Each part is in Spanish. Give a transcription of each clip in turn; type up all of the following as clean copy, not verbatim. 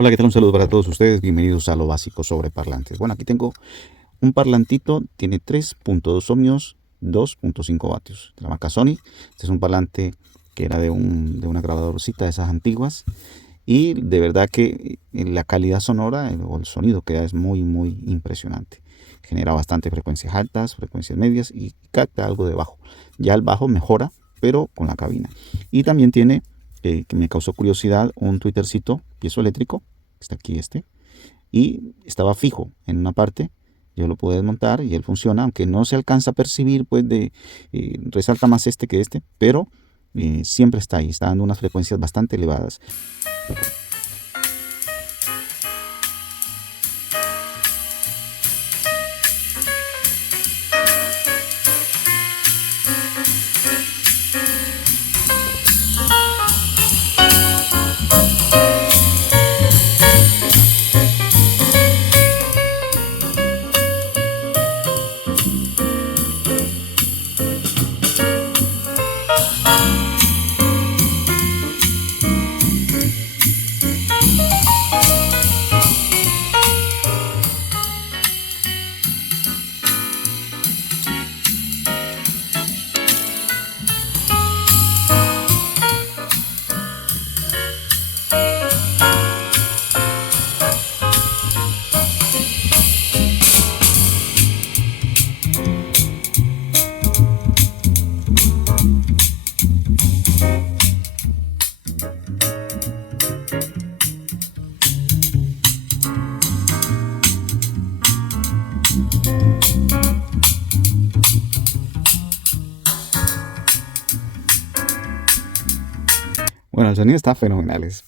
Hola, ¿qué tal? Un saludo para todos ustedes. Bienvenidos a lo básico sobre parlantes. Bueno, aquí tengo un parlantito, tiene 3.2 ohmios, 2.5 vatios. De la marca Sony. Este es un parlante que era de una grabadorcita de esas antiguas. Y de verdad que la calidad sonora o el sonido que da es muy, muy impresionante. Genera bastante frecuencias altas, frecuencias medias y capta algo de bajo. Ya el bajo mejora, pero con la cabina. Y también tiene, que me causó curiosidad, un tweetercito piezoeléctrico. Está aquí y estaba fijo en una parte. Yo lo puedo desmontar y él funciona, aunque no se alcanza a percibir, pues resalta más este que este, pero siempre está ahí, está dando unas frecuencias bastante elevadas. Bueno, el sonido está fenomenal, es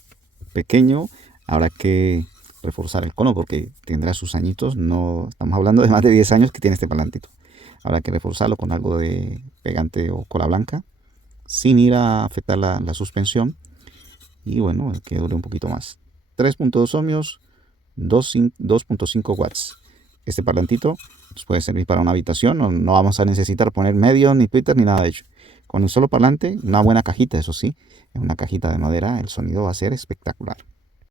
pequeño, habrá que reforzar el cono porque tendrá sus añitos, no estamos hablando de más de 10 años que tiene este parlantito. Habrá que reforzarlo con algo de pegante o cola blanca, sin ir a afectar la suspensión, y bueno, que dure un poquito más. 3.2 ohmios, 2.5 watts. Este parlantito nos puede servir para una habitación, no vamos a necesitar poner medio, ni Twitter, ni nada de ello. Con un solo parlante, una buena cajita, eso sí, en una cajita de madera, el sonido va a ser espectacular.